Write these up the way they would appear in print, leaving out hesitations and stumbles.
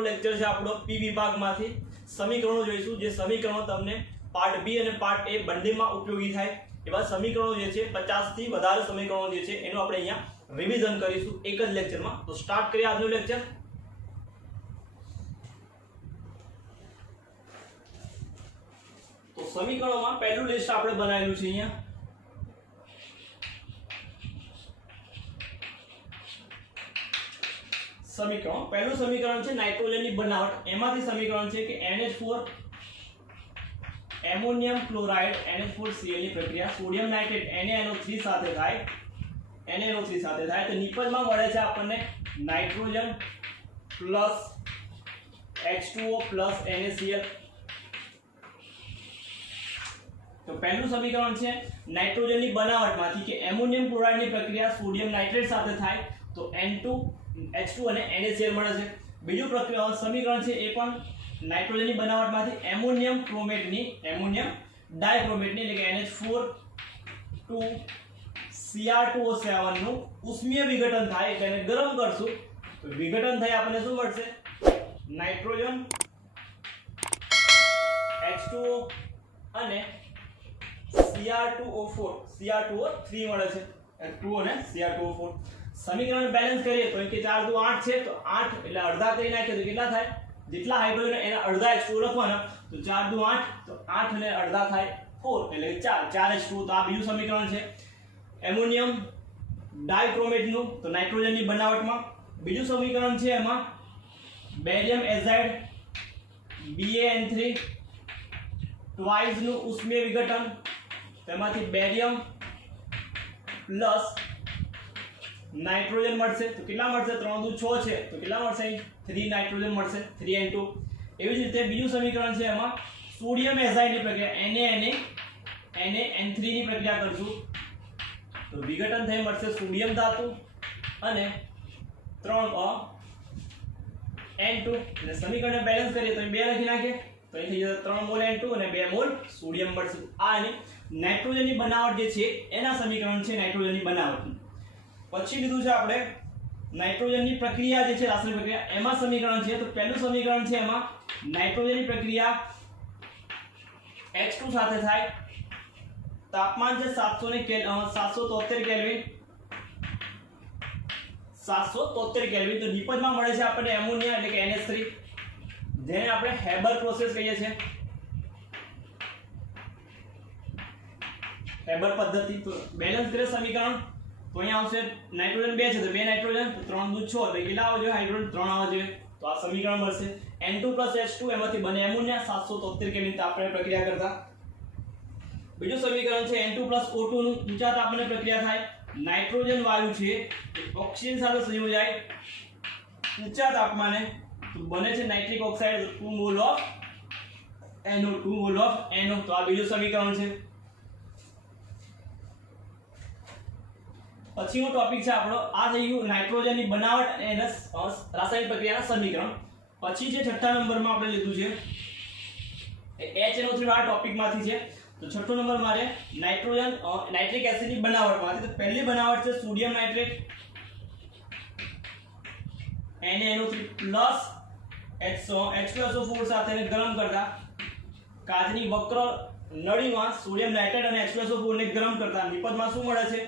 આજનો લેક્ચર છે આપણો પી વિભાગમાંથી સમીકરણો જોઈશું, જે સમીકરણો તમને પાર્ટ બી અને પાર્ટ એ બંનેમાં ઉપયોગી થાય એવા સમીકરણો જે છે 50 થી વધારે સમીકરણો જે છે એનું આપણે અહીંયા રિવિઝન કરીશું એક જ લેક્ચરમાં. તો સ્ટાર્ટ કરીએ આજનું લેક્ચર. તો સમીકરણોમાં પહેલું લિસ્ટ આપણે બનાવેલું છે અહીંયા. સમીકરણ પહેલું સમીકરણ છે નાઇટ્રોજનની બનાવટ. એમાંથી સમીકરણ છે કે NH4 એમોનિયમ ક્લોરાઇડ NH4Cl ની પ્રક્રિયા સોડિયમ નાઇટ્રેટ NaNO3 સાથે થાય તો નિપજમાં મળે છે આપણને nitrogen plus H2O plus NaCl. તો પહેલું સમીકરણ છે નાઇટ્રોજનની બનાવટમાંથી કે એમોનિયમ ક્લોરાઇડની પ્રક્રિયા સોડિયમ નાઇટ્રેટ સાથે થાય તો N2 H2 અને NaCl મળે છે. બીજું સમીકરણ છે એ પણ નાઇટ્રોજનની બનાવટમાંથી એમોનિયમ ડાયક્રોમેટની એટલે કે NH4 Cr2O7 નું ઉષ્મીય વિઘટન થાય એટલે એને ગરમ કરશું તો વિઘટન થઈ આપણને શું મળશે? નાઇટ્રોજન H2O અને Cr2O3 મળે છે. H2O અને Cr2O4. સમીકરણ બેલેન્સ કરીએ તો કે 4 દુ 8 છે તો 8 એટલે અડધા કરી નાખીએ તો કેટલા થાય? જેટલા હાઇડ્રોજન એના અડધા H2O લખવાના તો 4 દુ 8 તો 8 અને અડધા થાય 4 એટલે 4 H2O. તો આ બીજું સમીકરણ છે એમોનિયમ ડાયક્રોમેટનું, તો નાઇટ્રોજનની બનાવટમાં. બીજું સમીકરણ છે એમાં બેરિયમ એઝાઇડ BaN3 ટ્વાઇસ નું ઉષ્મીય વિઘટન, તેમાંથી બેરિયમ પ્લસ નાઇટ્રોજન મળશે તો કેટલા મળશે? 3 દુ 6 છે તો કેટલા મળશે? 3 નાઇટ્રોજન મળશે, 3N2. એવી જ રીતે બીજું સમીકરણ છે એમાં સોડિયમ એઝાઇડની પ્રક્રિયા NaN3 ની પ્રક્રિયા કરશું તો વિઘટન થઈ મળશે સોડિયમ ધાતુ અને 3 N2. એટલે સમીકરણને બેલેન્સ કરીએ તો 2 લખી નાખીએ તો અહીં થઈ જશે 3 મોલ N2 અને 2 મોલ સોડિયમ મળશે. આ અને નાઇટ્રોજનની બનાવટ જે છે એના સમીકરણ છે નાઇટ્રોજનની બનાવટનું. પછી લીધું છે આપણે નાઇટ્રોજનની પ્રક્રિયા જે છે રાસાયણિક પ્રક્રિયા, એમાં સમીકરણ છે. તો પહેલું સમીકરણ છે એમાં નાઇટ્રોજનની પ્રક્રિયા H2 સાથે થાય, તાપમાન છે 773 કેલ્વિન. તો નિપજમાં મળે છે આપણને એમોનિયા એટલે કે NH3, જેને આપણે હેબર પ્રોસેસ કહીએ છીએ, હેબર પદ્ધતિ. તો બેલેન્સ કરે સમીકરણ તો અહીંયા આવશે નાઇટ્રોજન 2 છે તો 2 નાઇટ્રોજન તો 3 દુ 6 તો કેટલા આવે છે? હાઇડ્રોજન 3 આવે છે. તો આ સમીકરણ મળશે N2 H2 એમાંથી બને એમોનિયા 773 કેલ્વિન તાપમાને પ્રક્રિયા કરતા. બીજું સમીકરણ છે N2 O2 નું ઊંચા તાપમાને પ્રક્રિયા થાય. નાઇટ્રોજન વાયુ છે ઓક્સિજન સાથે સંયોજાય ઊંચા તાપમાને તો બને છે nitric oxide 2 mall of NO. તો આ બીજું સમીકરણ છે. પછીનો ટોપિક છે આપણો આ થઈ ગયું નાઇટ્રોજનની બનાવટ અને એના રાસાયણિક પ્રક્રિયાના સમીકરણ. પછી જે છઠ્ઠા નંબરમાં આપણે લીધું છે HNO3 વાળા ટોપિકમાંથી છે. તો છઠ્ઠો નંબર મારે નાઇટ્રિક એસિડની બનાવટમાંથી. તો પહેલી બનાવટ છે sodium nitrate NaNO3 plus H2SO4 સાથે ગરમ કરતા કાચની વક્ર નળીમાં સોડિયમ નાઇટ્રેટ અને H2SO4 ને ગરમ કરતા નિપજમાં શું મળે છે?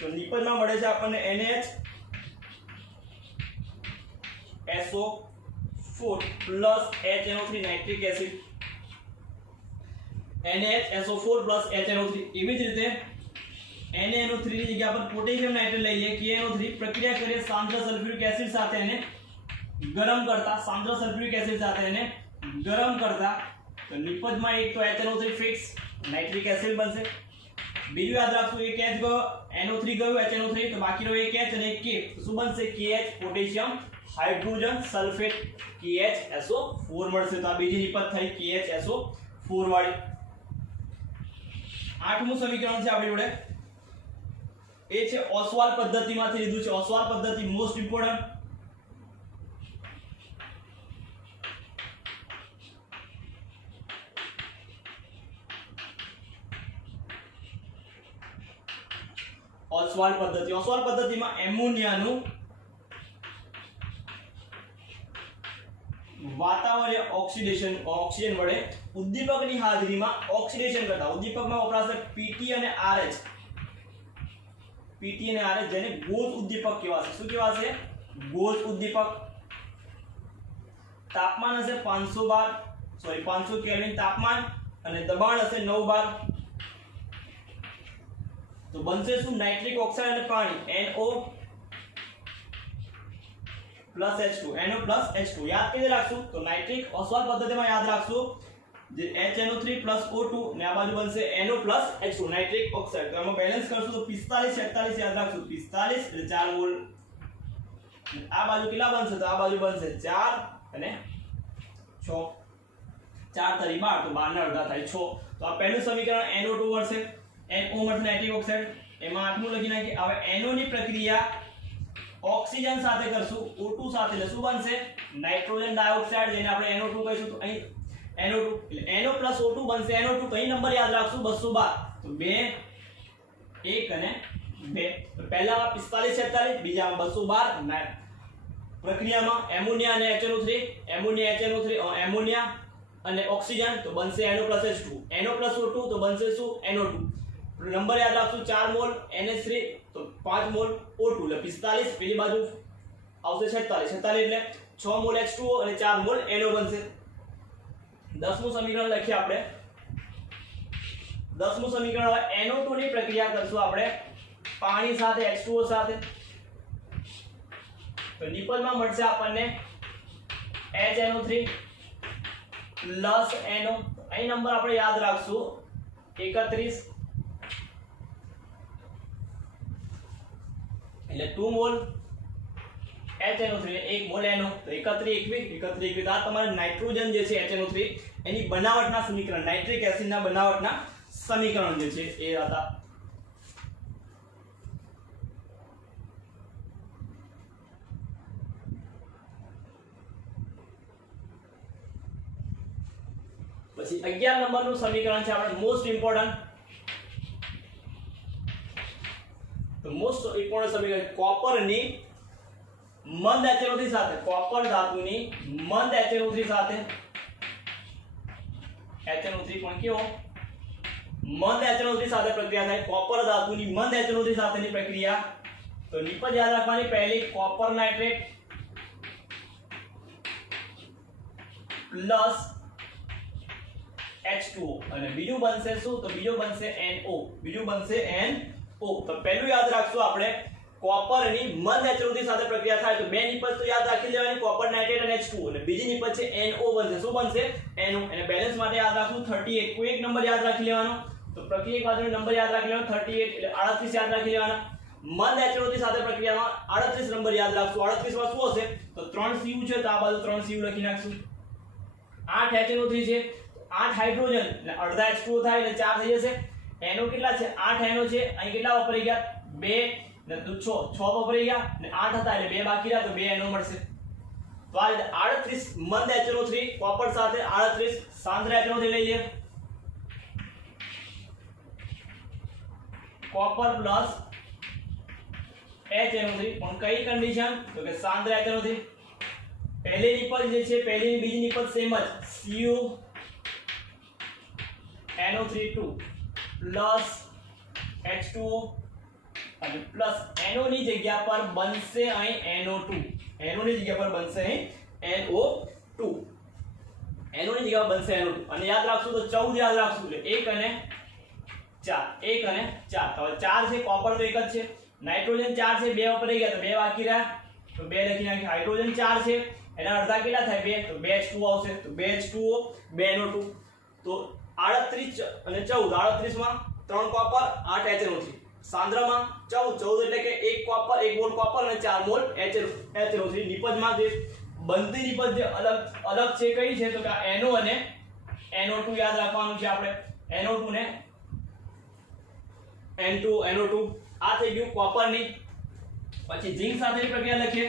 તો નિપજમાં મળે છે આપણને NaHSO4 plus HNO3 nitric acid NaHSO4 plus HNO3. એવી જ રીતે NaNO3 ની જગ્યા પર પોટેશિયમ નાઇટ્રેટ લઈ લઈએ KNO3 પ્રક્રિયા કરીએ સાંદ્ર સલ્ફ્યુરિક એસિડ સાથે એને ગરમ કરતા તો નિપજમાં એક તો HNO3 ફિક્સ નાઇટ્રિક એસિડ બનશે. બીજું યાદ રાખશું એક H ગયો NO3 ગયું HNO3 તો બાકીનો એક H અને એક K શું બનશે? KH potassium hydrogen sulphate KHSO4 મળશે. તો આ બીજી નિપજ થઈ KHSO4 વાળી. આઠમું સમીકરણ છે આપણી જોડે એ છે ઓસ્વાલ્ડ પદ્ધતિમાંથી લીધું છે. ઓસ્વાલ્ડ પદ્ધતિ મોસ્ટ ઇમ્પોર્ટન્ટ. ઓસ્વાલ્ડ પદ્ધતિમાં એમોનિયાનું વાતાવરણીય ઓક્સિજન વડે ઉદ્દીપકની હાજરીમાં ઓક્સિડેશન કરતા ઉદ્દીપકમાં વપરાશે Pt અને RH. Pt અને RH જેને ગોળ ઉદ્દીપક કહેવાશે. શું કહેવાશે? ગોળ ઉદ્દીપક. તાપમાન હશે 500 કેલ્વિન તાપમાન અને દબાણ હશે 9 બાર. તો બનશે શું? નાઇટ્રિક ઓક્સાઇડ અને પાણી NO plus H2 NO plus H2 યાદ કેવી રાખશું? તો નાઇટ્રિક ઓસ્વાલ પદ્ધતિમાં યાદ રાખશું જે HNO3 પ્લસ O2 ને આ બાજુ બનશે NO plus H2 nitric oxide. તો આમાં બેલેન્સ કરશું તો 45 46 યાદ રાખશું. 45 એટલે 4 મોલ. આ બાજુ કેટલા બનશે? તો આ બાજુ બનશે 4 અને 6. 4 તરી 12 તો 12 ના અડધા થાય 6. તો આ પહેલું સમીકરણ NO2 મળશે. NO મળશે નાઇટ્રિક ઓક્સાઇડ. એમાં આઠમું લખી નાખીએ. હવે NO ની પ્રક્રિયા ઓક્સિજન સાથે કરશું O2 સાથે એટલે શું બનશે? નાઇટ્રોજન ડાયોક્સાઇડ જેને આપણે NO2 કહીશું. તો અહીં NO2 એટલે NO O2 બનશે NO2. કઈ નંબર યાદ રાખશું? 212. તો 2 1 અને 2. તો પહેલામાં 45 46 બીજામાં 212. પ્રક્રિયામાં એમોનિયા અને HNO3 એમોનિયા અને ઓક્સિજન તો બનશે NO H2. NO O2 તો બનશે શું? NO2. નંબર યાદ રાખશું 4 મોલ NH3 તો 5 મોલ O2 એટલે 45. પેલી બાજુ આવશે 46 એટલે 6 મોલ H2O અને 4 મોલ NO બનશે. 10મું સમીકરણ લખીએ આપણે. 10મું સમીકરણ હવે NO2 ની પ્રક્રિયા કરશું આપણે પાણી સાથે H2O સાથે. તો નિપજમાં મળશે આપણને HNO3 પ્લસ NO. અહીં નંબર આપણે યાદ રાખશું 31 એટલે 2 મોલ HNO3 1 મોલ NO. તો 31 આ તમારે નાઇટ્રોજન જે છે HNO3 એની બનાવટના સમીકરણ નાઇટ્રિક એસિડના બનાવટના સમીકરણ જે છે એ હતા. પછી 11 નંબરનું સમીકરણ છે આપણે મોસ્ટ ઇમ્પોર્ટન્ટ. તો મોસ્ટ ઇમ્પોર્ટન્ટ સમીકરણ કોપરની મંદ HNO3 સાથે કોપર ધાતુની મંદ HNO3 સાથે HNO3 પણ કેવો મંદ HNO3 સાથે પ્રક્રિયા થાય. કોપર ધાતુની મંદ HNO3 સાથેની પ્રક્રિયા. તો નિપજ યાદ રાખવાની. પહેલી કોપર નાઇટ્રેટ પ્લસ H2O અને બીજું બનશે શું? તો બીજું બનશે NO. તો પહેલું યાદ રાખશું આપણે કોપરની મંદ HNO3 સાથે પ્રક્રિયા થાય તો બે નિપજ તો યાદ રાખી લેવાની કોપર નાઇટ્રેટ અને H2O અને બીજી નિપજ છે NO બનશે. શું બનશે? NO. અને બેલેન્સ માટે યાદ રાખશું 38. કોઈ એક નંબર યાદ રાખી લેવાનો. તો પ્રક્રિયા બાજુનો નંબર યાદ રાખી લેવાનો 38 એટલે 38 યાદ રાખી લેવાના. મંદ HNO3 સાથે પ્રક્રિયામાં 38 નંબર યાદ રાખશું. 38 માં શું હશે? તો 3 Cu છે તો આ બાજુ 3 Cu લખી નાખશું. 8 HNO3 છે 8 હાઇડ્રોજન એટલે અડધા H2O થાય એટલે 4 થઈ જશે. NO કેટલા છે? 8 NO છે. અહીં કેટલા વપરાઈ ગયા? 2 ને 6 વપરાઈ ગયા ને 8 હતા એટલે 2 બાકી રહ્યા તો 2 NO મળશે. તો આ રીતે 38 મંદ HNO3 કોપર સાથે 38 સાંદ્ર HNO3 લઈ લે. કોપર પ્લસ HNO3 પણ કઈ કન્ડિશન? તો કે સાંદ્ર HNO3. પહેલી નિપજ જે છે પહેલી બીજી નિપજ સેમ જ Cu NO3 2 પ્લસ H2O અને પ્લસ NO ની જગ્યા પર બનશે અહીં NO2. NO ની જગ્યા પર બનશે અહીં NO2. NO ની જગ્યા પર બનશે NO2 અને યાદ રાખશું તો 14 યાદ રાખશું એટલે 1 અને 4 1 અને 4. તો 4 છે કોપર તો એક જ છે. નાઇટ્રોજન 4 છે 2 વપરાઈ ગયા તો 2 બાકી રહ્યા તો 2 લખી નાખી. હાઇડ્રોજન 4 છે એના અડધા કેટલા થાય 2 તો 2 H2O આવશે તો 2 H2O 2 NO2. તો 38 અને 14 38 માં 3 કોપર 8 HNO3 સાંદ્રમાં 14 એટલે કે 1 કોપર 1 મોલ કોપર અને 4 મોલ HNO3. નિપજમાં જે બનતી નિપજ જે અલગ છે કઈ છે તો કે NO અને NO2 યાદ રાખવાનું છે આપણે. NO2 ને NO2 આ થઈ ગયું કોપરની. પછી ઝિંક સાથેની પ્રક્રિયા લખીએ.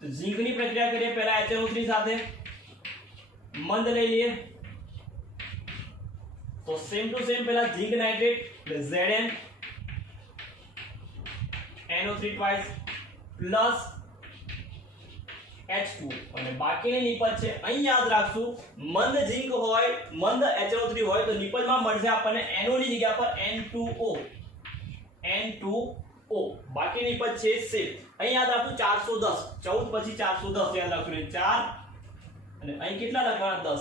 તો ઝિંકની પ્રક્રિયા કરીએ પહેલા HNO3 સાથે મંદ લઈ લઈએ. તો સેમ ટુ સેમ પહેલા ઝિંક નાઇટ્રેટ એટલે Zn NO3 twice plus H2 અને બાકીની નિપજ છે અહીં યાદ રાખશું મંદ ઝિંક હોય મંદ HNO3 હોય તો નિપજમાં મળશે આપણને NO ની જગ્યા પર N2O બાકી નિપજ છે સેમ અહીં યાદ રાખવું 410 14 પછી 410 યાદ રાખવું 4 અને અહીં કેટલા લખવાના 10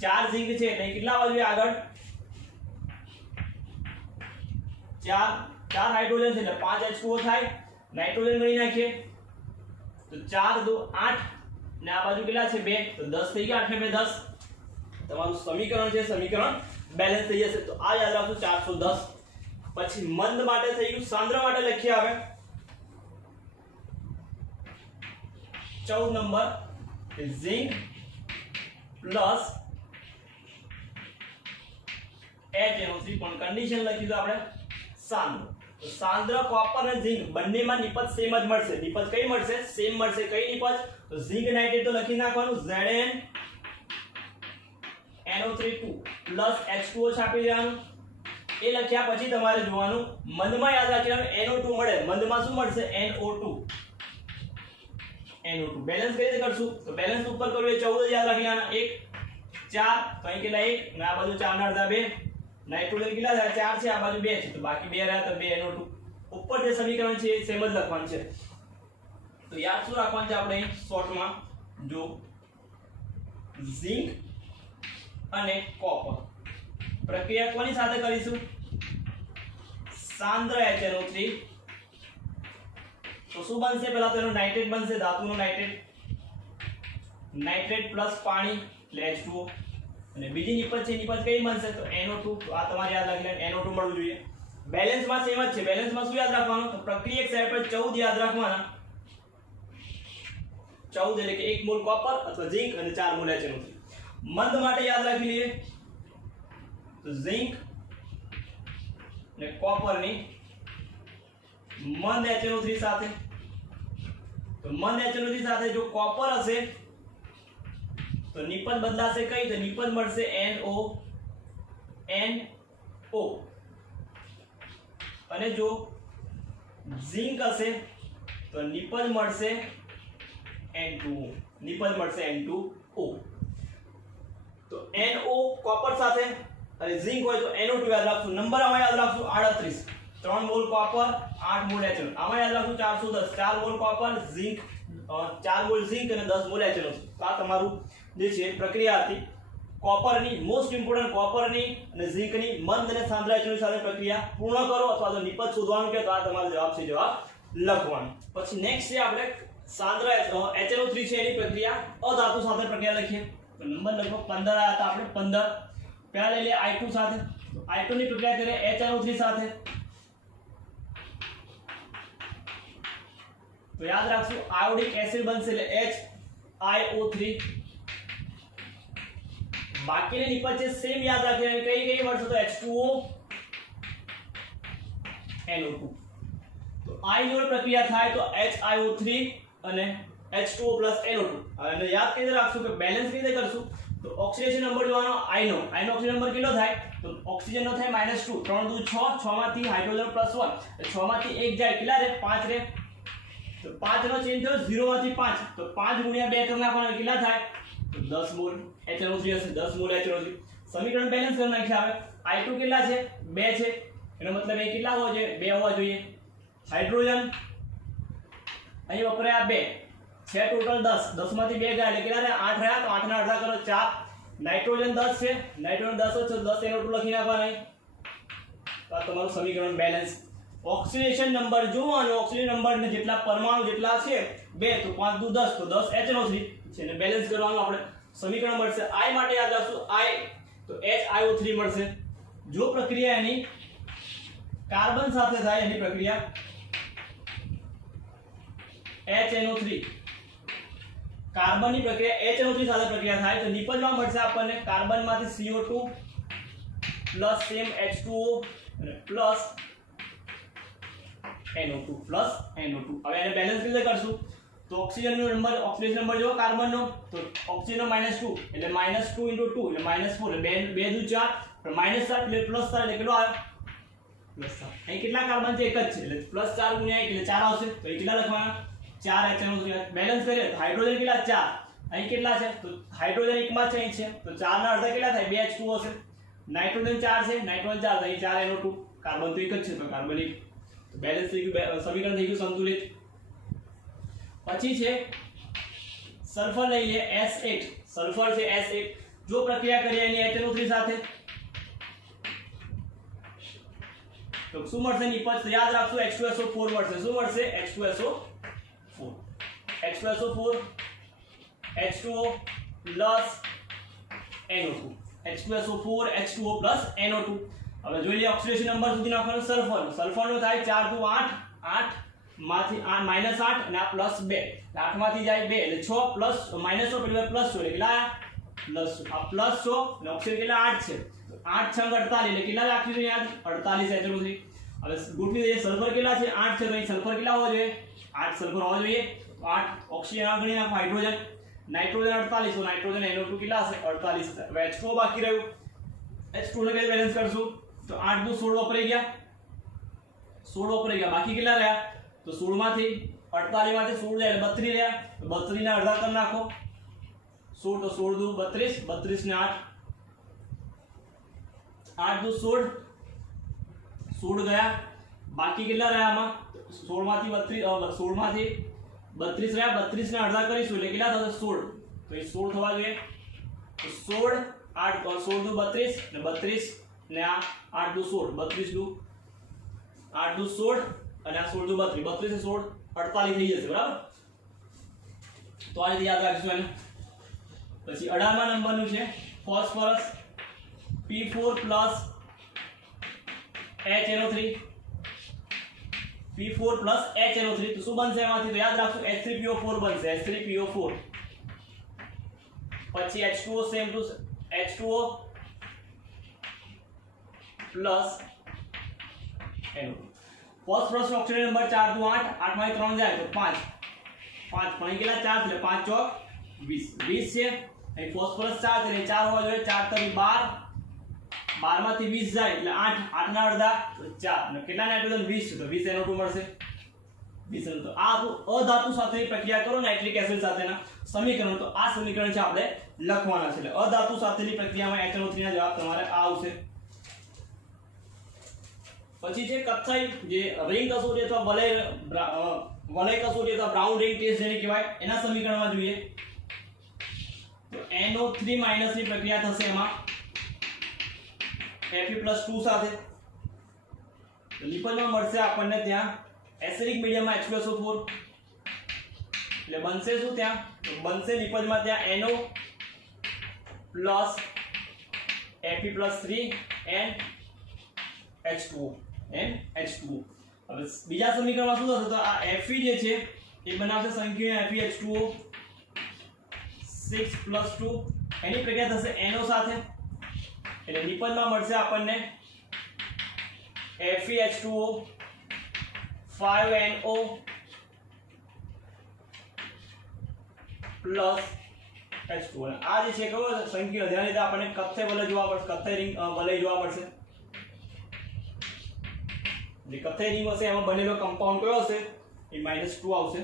4 ઝિંક છે એટલે કેટલા આવવા આગળ 4 હાઇડ્રોજન છે એટલે 5 H2O થાય નાઇટ્રોજન ગણી નાખીએ તો 4 2 8 ને આ બાજુ કેટલા છે 2 તો 10 થઈ ગયા 8 ને 2 10 તમારું સમીકરણ છે સમીકરણ બેલેન્સ થઈ જશે તો આ યાદ રાખો 410 પછી મંદ માટે થઈ ગયું સાંદ્ર માટે લખીએ હવે 14 નંબર કે ઝિંક પ્લસ HNO3 પણ કન્ડિશન લખી દો આપણે સાંદ્ર તો સાંદ્ર કોપર અને ઝિંક બંનેમાં નિપજ સેમ જ મળશે નિપજ કઈ મળશે સેમ મળશે કઈ નિપજ તો ઝિંક નાઇટ્રેટ તો લખી નાખવાનું ZnNO3 2 H2O છાપી દેવાનું એ લખ્યા પછી તમારે જોવાનું મંદમાં યાદ રાખવાનું NO2 મળે મંદમાં શું મળશે NO2 બેલેન્સ કઈ રીતે કરશું તો બેલેન્સ ઉપર કરવું એ 14 યાદ રાખી લેવાના 1 4 તો અહીં કેટલા 1 અને આ બાજુ 4 ના અડધા 2 નાઇટ્રોજન કેટલા થયા 4 છે આ બાજુ 2 છે તો બાકી 2 રહ્યા તો 2 NO2 ઉપર જે સમીકરણ છે એ સેમ જ લખવાનું છે તો યાદ શું રાખવાનું છે આપણે શોર્ટમાં જો ઝિંક અને કોપર પ્રક્રિયા કોની સાથે કરીશું સાંદ્ર HNO3 તો શું બનશે પહેલા તો એનો નાઇટ્રેટ બનશે ધાતુનો નાઇટ્રેટ પ્લસ પાણી એટલે H2O અને બીજી નિપજ છે નિપજ કઈ બનશે તો NO2 તો આ તમારે યાદ રાખી લેવાનું NO2 મળવું જોઈએ બેલેન્સમાં સેમ જ છે બેલેન્સમાં શું યાદ રાખવાનું તો પ્રક્રિયક સાઈડ પર 14 યાદ રાખવાના 14 એટલે કે 1 મોલ કોપર અથવા ઝિંક અને 4 મોલ HNO3 મંદ માટે યાદ રાખી લઈએ તો ઝિંક ને કોપરની મંદ HNO3 સાથે તો મંદ HNO3 સાથે જો કોપર હશે તો નિપજ બદલાશે કઈ તો નિપજ મળશે NO અને જો ઝિંક હશે તો નિપજ મળશે N2O તો NO કોપર સાથે અને ઝિંક હોય તો NO2 યાદ રાખશું નંબર આમાં યાદ રાખશું 38 3 મોલ કોપર 8 મોલ HNO આમાં યાદ રાખશું 410 4 mall copper zinc 4 mall zinc અને 10 મોલ HNO આ તમારું જે છે પ્રક્રિયા હતી કોપરની મોસ્ટ ઇમ્પોર્ટન્ટ કોપરની અને ઝિંકની મંદ અને સાંદ્ર HNO સાથે પ્રક્રિયા પૂર્ણ કરો અથવા તો નિપજ શોધવાનું કે તો આ તમારો જવાબ છે જવાબ લખવાનો પછી નેક્સ્ટ છે આપણે સાંદ્ર HNO3 છે એની પ્રક્રિયા અધાતુ સાથે પ્રક્રિયા લખીએ તો નંબર લગભગ 15 આયા હતા આપણે 15 પહેલા લઈ લે I2 સાથે તો I2 ની પ્રક્રિયા કરીએ HNO3 સાથે તો યાદ રાખશું આયોડિક એસિડ બનશે એટલે HiO3 બાકીની નિપજ છે સેમ યાદ રાખીને કઈ મળશે તો H2O NO2 તો I જોડે પ્રક્રિયા થાય તો HiO3 અને H2O NO2 અને યાદ કઈ રીતે રાખશું કે બેલેન્સ કઈ રીતે કરશું તો ઓક્સિડેશન નંબર જોવાનો I નો ઓક્સિજન નંબર કેટલો થાય તો ઓક્સિજન નો થાય -2 3 2 6 6 માંથી હાઇડ્રોજન +1 6 માંથી 1 જાય કેટલા રે 5 રે તો 5 નો ચેન્જ થયો 0 માંથી 5 તો 5 ગુણ્યા 2 કરી નાખવાનો કેટલા થાય તો 10 મોલ HNO3 હશે 10 મોલ HNO3 સમીકરણ બેલેન્સ કરી નાખ્યા હવે I2 કેટલા છે 2 છે એનો મતલબ એ કેટલા હોવા જોઈએ 2 હોવા જોઈએ હાઇડ્રોજન અહીં વપરાયા 2 છે ટોટલ 10 10 માંથી 2 ગયા એટલે કેટલા રહ્યા 8 રહ્યા તો 8 ના અડધા કરો 4 નાઇટ્રોજન 10 છે નાઇટ્રોજન 10 છે 10 NO2 લખી નાખવાના તો આ તમારું સમીકરણ બેલેન્સ ઓક્સિડેશન નંબર જોવાનો ઓક્સિજન નંબર ને જેટલા પરમાણુ જેટલા છે 2 તો 5 દુ 10 તો 10 HNO3 છે ને બેલેન્સ કરવાનું આપણે સમીકરણ મળશે I માટે યાદ રાખશું I તો HiO3 મળશે જો પ્રક્રિયા એની કાર્બન સાથે થાય એની પ્રક્રિયા HNO3 કાર્બનની પ્રક્રિયા HNO3 સાથે પ્રક્રિયા થાય તો નિપજમાં મળશે આપણને કાર્બનમાંથી CO2 સેમ H2O અને NO2 હવે એને બેલેન્સ કેવી રીતે કરશું તો ઓક્સિજનનો નંબર ઓક્સિડેશન નંબર જો કાર્બનનો તો ઓક્સિજનનો -2 એટલે -2 * 2 એટલે -4 એટલે 2 દુ 4 -7 એટલે +7 એટલે કેટલો આવે +7 અહીં કેટલા કાર્બન છે એક જ છે એટલે +4 * 1 એટલે 4 આવશે તો એ કેટલા લખવાના 4 HNO3 બેલેન્સ કરીએ તો હાઇડ્રોજન કેટલા 4 અહીં કેટલા છે તો હાઇડ્રોજન એકમાં જ અહીં છે તો 4 ના અડધા કેટલા થાય 2 H2O હશે નાઇટ્રોજન 4 છે નાઇટ્રોજન 4 અહીં 4 NO2 કાર્બન તો એક જ છે તો કાર્બનિક બેલેન્સ થઈ ગયું સમીકરણ થઈ ગયું સંતુલિત પછી છે સલ્ફર લઈ લે S8 સલ્ફર છે S8 જો પ્રક્રિયા કરીએ એની HNO3 સાથે તો શું મળશે નિપજ તો યાદ રાખજો H2SO4 મળશે શું મળશે H2SO4 H2SO4 H2O plus NO2 H2SO4 H2O plus NO2 હવે જોઈ લઈએ ઓક્સિડેશન નંબર સુધી નાખવાનો સલ્ફરનો થાય 4 * 8 8 માંથી -8 અને આ +2 8 માંથી જાય 2 એટલે 6 પ્લસ -6 પેલી પ્લસ 6 એટલે કેટલા પ્લસ આ +6 અને ઓક્સિજન કેટલા 8 છે 8 6 48 એટલે કેટલા રાખ્યું છે યાદ 48 HNO3 હવે ગોઠવી દઈએ સલ્ફર કેટલા છે 8 છે તો અહીં સલ્ફર કેટલા હોવા જોઈએ 8 સલ્ફર હોવા જોઈએ 8 ઓક્સિજન આ ગણી નાખો હાઇડ્રોજન નાઇટ્રોજન 48 તો નાઇટ્રોજન NO2 કેટલા હશે 48 હશે હવે H2O બાકી રહ્યું H2O ને કઈ બેલેન્સ કરશું તો 8 * 2 16 વપરાઈ ગયા 16 વપરાઈ ગયા બાકી કેટલા રહ્યા તો 16 માંથી 48 માંથી 16 જાય એટલે 32 રહ્યા 32 ના અડધા કરી નાખો 16 તો 16 * 2 32 32 ને 8 8 * 2 16 16 ગયા બાકી કેટલા રહ્યા આમાં 16 માંથી 32 16 માંથી 32 રહ્યા 32 ને અડધા કરીશું એટલે કેટલા થશે 16 તો એ 16 થવા જોઈએ તો 16 8 16 * 32 ને 32 ને આ 8 * 2 16 32 8 * 2 16 અને આ 16 * 32 32 ને 16 48 થઈ જશે બરાબર તો આ રીતે યાદ રાખીશું એને પછી 18મા નંબરનું છે phosphorus P4 HNO3 P4 HNO3 તો શું બનશે એમાંથી તો યાદ રાખજો H3PO4 બનશે H3PO4 પછી H2O same to H2O plus NO2 phosphorus નો ઓક્સિજન નંબર 4 * 8 8 માંથી 3 જાય તો 5 5 પણ કેટલા 4 એટલે 5 ચોક 20 20 છે અહીં ફોસ્ફરસ 4 એટલે 4 હોવા જોઈએ 4 * 3 12 12 માંથી 20 જાય એટલે 8 8 ના અડધા તો 4 અને કેટલા નાઇટ્રોજન 20 તો 20 NO2 મળશે 20 તો આ અધાતુ સાથે પ્રક્રિયા કરો નાઇટ્રિક એસિડ સાથેના સમીકરણ તો આ સમીકરણ છે આપણે લખવાના છે એટલે અધાતુ સાથેની પ્રક્રિયામાં HNO3 ના જવાબ તમારે આ આવશે પછી છે કથ્થાઈ જે રિંગ કસોટી અથવા વલય કસોટી અથવા બ્રાઉન રિંગ ટેસ્ટ જેને કહેવાય એના સમીકરણમાં જોઈએ તો NO3 ની પ્રક્રિયા થશે એમાં Fe+2 સાથે તો લિપિડમાં મળશે આપણને ત્યાં એસિડિક મીડિયમમાં H2SO4 એટલે બનશે શું ત્યાં તો બનશે લિપિડમાં ત્યાં NO Fe+3 and H2O હવે બીજા સમીકરણમાં શું થશે તો આ Fe જે છે એ બનાવશે સંકીર્ણ FeH2O 6+2 એની પ્રક્રિયા થશે NO સાથે એટલે લિપિડમાં મળશે આપણને FeH2O 5NO H2O આ જે છે કયો સંકીર્ણ ધ્યાન લીધા આપણને કથ્થાઈ વલય જોવા મળશે કથ્થાઈ રિંગ વલય જોવા મળશે જે કથ્થાઈ રિંગ હશે એમાં બનેલો કમ્પાઉન્ડ કયો હશે એ -2 આવશે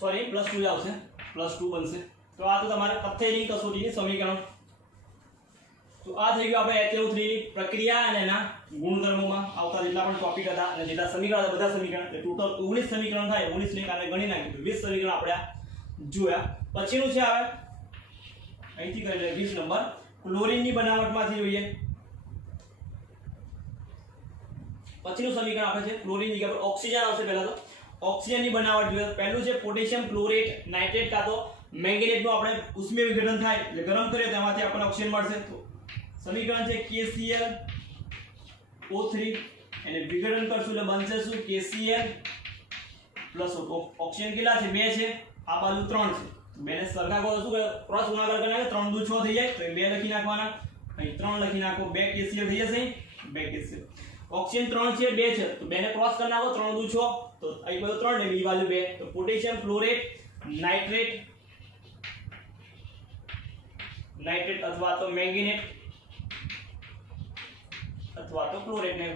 સોરી +2 આવશે +2 બનશે તો આ તો તમારા કથ્થાઈ રિંગ કસોટીની સમીકરણ તો આ થઈ ગયું આપણે HNO3 ની પ્રક્રિયા અને એના ગુણધર્મોમાં આવતા જેટલા પણ ટોપિક હતા અને જેટલા સમીકરણ હતા બધા સમીકરણ એટલે ટોટલ 19 સમીકરણ થાય 19 ને કારણે ગણી નાખ્યું તો 20 સમીકરણ આપણે જોયા પછીનું છે આવે અહીંથી કરી લે 20 નંબર ક્લોરીનની બનાવટમાંથી જોઈએ પછીનું સમીકરણ આપણે છે ક્લોરીન જગ્યા પર ઓક્સિજન આવશે પહેલા તો ઓક્સિજનની બનાવટ જોઈએ પહેલું છે પોટેશિયમ ક્લોરેટ નાઇટ્રેટ કાં તો મેંગેનેટનું આપણે ઉષ્મીય વિઘટન થાય એટલે ગરમ કરીએ તેમાંથી આપણને ઓક્સિજન મળશે. તો સમીકરણ છે KClO3 એને વિઘટન કરશું એટલે બનશે શું KCl પ્લસ ઓક્સિજન કેટલા છે 2 છે, આ બાજુ 3 છે. બેને સરખા કરો શું ક્રોસ ગુણાકાર કરી નાખો 3 દુ 6 થઈ જાય તો એ 2 લખી નાખવાના, અહીં 3 લખી નાખો 2 KCl થઈ જશે, 2 KCl. ઓક્સિજન 3 છે 2 છે તો બેને ક્રોસ કરી નાખો 3 દુ 6 તો અહીં બાજુ 3 ને બીજી બાજુ 2 તો પોટેશિયમ ફ્લોરેટ નાઇટ્રેટ અથવા તો મેંગેનેટ અથવા તો ક્લોરેટ ને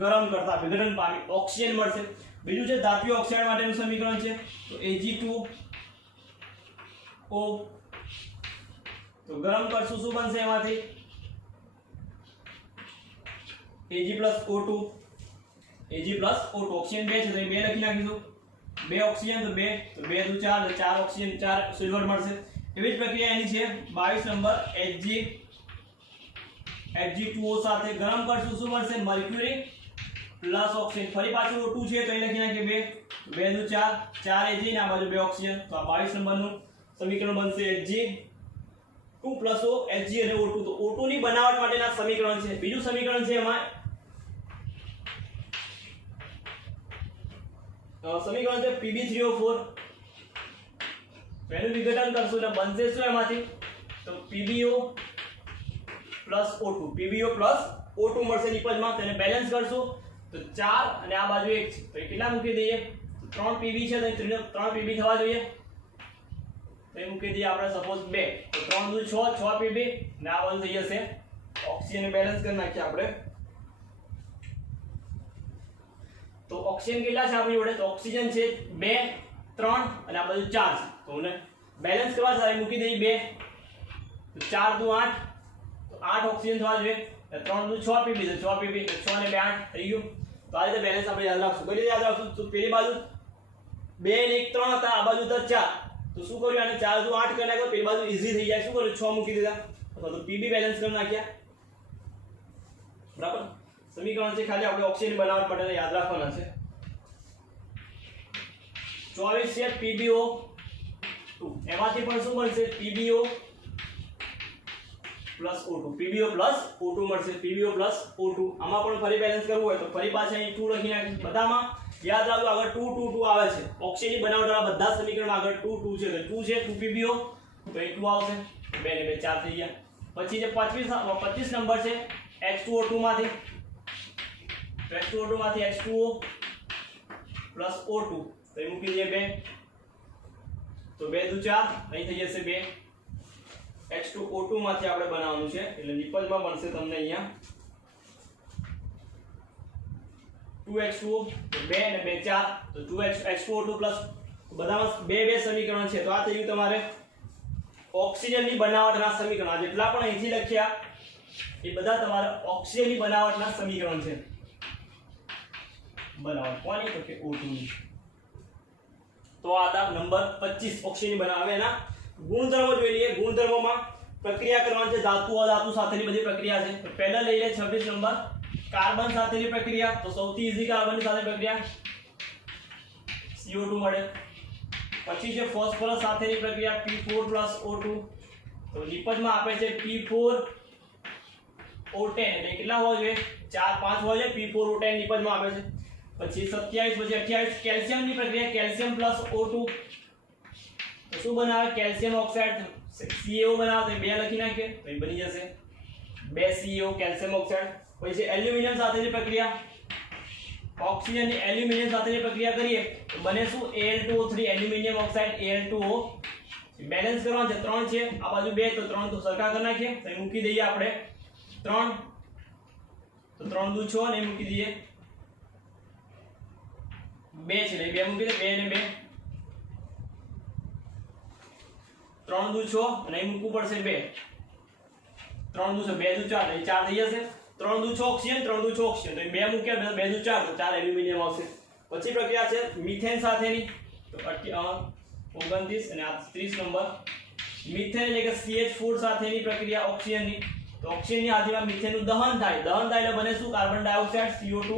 ગરમ કરતા વિઘટન પામી ઓક્સિજન મળશે. બીજું છે ધાત્વિક ઓક્સાઇડ માટેનું સમીકરણ છે તો Ag2O તો ગરમ કરશું શું બનશે એમાંથી Ag+O2 ઓક્સિજન 2 છે તો 2 લખી નાખીશું, 2 ઓક્સિજન તો 2 તો 2 દુ 4 તો 4 ઓક્સિજન 4 સિલ્વર મળશે. એવી જ પ્રક્રિયા એની છે 22 નંબર Hg2O સાથે ગરમ કરશું શું મળશે મર્ક્યુરી પ્લસ ઓક્સિજન, ફરી પાછું O2 છે તો અહીં લખી નાખીએ 2 2 દુ 4 4 Ag ને આ બાજુ 2 ઓક્સિજન તો આ 22 નંબરનું સમીકરણ બનશે Hg2 + O Hg અને O2 તો O2 ની બનાવટ માટેના સમીકરણ છે. બીજું સમીકરણ છે એમાં સમીકરણ છે Pb3O4 એનું વિઘટન કરશું એટલે બનશે શું એમાંથી તો PbO + O2 મળશે નિપજમાં. તેને બેલેન્સ કરશું તો 4 અને આ બાજુ 1 છે તો એ કેટલા મૂકી દઈએ 3 Pb છે તો 3 Pb થવા જોઈએ તો એ મૂકી દઈએ આપણે સપોઝ 2 તો 3 દુ 6 Pb અને આ બાજુ થઈ જશે ઓક્સિજન બેલેન્સ કરી નાખીએ આપણે. તો ઓક્સિજન કેટલા છે આપણી જોડે તો ઓક્સિજન છે 2 3 અને આ બાજુ 4 છે તો મને બેલેન્સ કરવા છે મૂકી દઈએ 2 તો 4 દુ 8 તો 8 ઓક્સિજન થવા જોઈએ, 3 દુ 6 Pb તો 6 Pb 6 ને 2 8 થઈ ગયું. તો આ રીતે બેલેન્સ આપણે યાદ રાખશું. કઈ રીતે યાદ રાખશું તો પેલી બાજુ 2 ને 1 3 હતા, આ બાજુ હતા 4 તો શું કર્યું આને 4 દુ 8 કરી નાખ્યો, પેલી બાજુ ઈઝી થઈ જાય શું કર્યું 6 મૂકી દીધા અથવા તો Pb બેલેન્સ કરી નાખ્યા. બરાબર સમીકરણ છે ખાલી આપણે ઓક્સિજન બનાવટ માટે યાદ રાખવાના છે. 24 છે PbO2 એમાંથી પણ શું બનશે PbO + O2 મળશે PbO + O2. આમાં પણ ફરી બેલેન્સ કરવું હોય તો ફરી પાછા અહીં 2 લખી નાખીશું. બધામાં યાદ રાખજો આગળ 2 2 2 આવે છે ઓક્સિજનની બનાવટવાળા બધા સમીકરણમાં આગળ 2 2 છે તો 2 છે 2 PbO તો અહીં 2 આવશે 2 ને 2 4 થઈ ગયા. પછી જે 25 નંબર છે H2O2 માંથી તો H2O2 માંથી H2O + O2 તો એ મૂકી દઈએ 2 તો 2 દુ 4 અહીં થઈ જશે 2 H2O2 માંથી આપણે બનાવવાનું છે એટલે નિપજમાં બનશે તમને અહીંયા 2H2O તો 2 અને 2 4 તો 2H2O2 પ્લસ બધામાં 2 સમીકરણ છે. તો આ થઈ ગયું તમારે ઓક્સિજનની બનાવટના સમીકરણ. આ જેટલા પણ અહીંથી લખ્યા એ બધા તમારા ઓક્સિજનની બનાવટના સમીકરણ છે. બનાવટ કોની તો કે O2 ની. તો આ હતા નંબર 25 ઓક્સિજનની બનાવટ. હવે એના ગુણધર્મો જોઈ લઈએ. ગુણધર્મોમાં પ્રક્રિયા કરવાની છે ધાતુ અધાતુ સાથેની બધી પ્રક્રિયા છે. તો પહેલા લઈ લે 26 નંબર કાર્બન સાથેની પ્રક્રિયા. તો સૌથી ઈઝી કાર્બન સાથે પ્રક્રિયા CO2 મળે. પછી છે ફોસ્ફરસ સાથેની પ્રક્રિયા P4 + O2 તો નિપજમાં આપે છે P4O10 એટલે કેટલા હોવા જોઈએ 4 5 હોવા જોઈએ P4O10 નિપજમાં આપે છે. પછી 27 પછી 28 કેલ્શિયમની પ્રક્રિયા કેલ્શિયમ + O2 તો શું બનાવે કેલ્શિયમ ઓક્સાઇડ CaO બનાવે તો 2 લખી નાખીએ તો એ બની જશે 2 CaO કેલ્શિયમ ઓક્સાઇડ. પછી એલ્યુમિનિયમ સાથેની પ્રક્રિયા ઓક્સિજનની એલ્યુમિનિયમ સાથેની પ્રક્રિયા કરીએ તો બને શું Al2O3 aluminium oxide Al2O balance કરવાનું છે 3 છે આ બાજુ 2 તો 3 તો સરખા કરી નાખીએ તો મૂકી દઈએ આપણે 3 તો 3 દુ 6 ને મૂકી દઈએ 2 છે એટલે 2 મૂકી દે 2 ને 2 3 દુ 6 અને અહીં મૂકવું પડશે 2 3 દુ 6 2 દુ 4 એટલે 4 થઈ જશે 3 દુ 6 ઓક્સિજન 3 દુ 6 ઓક્સિજન તો 2 મૂક્યા 2 દુ 4 તો 4 એલ્યુમિનિયમ આવશે. પછી પ્રક્રિયા છે મિથેન સાથેની તો 29 અને આ 30 નંબર મિથેન એટલે કે CH4 સાથેની પ્રક્રિયા ઓક્સિજનની. તો ઓક્સિજનની હાજરીમાં મિથેનનું દહન થાય એટલે બને શું carbon dioxide CO2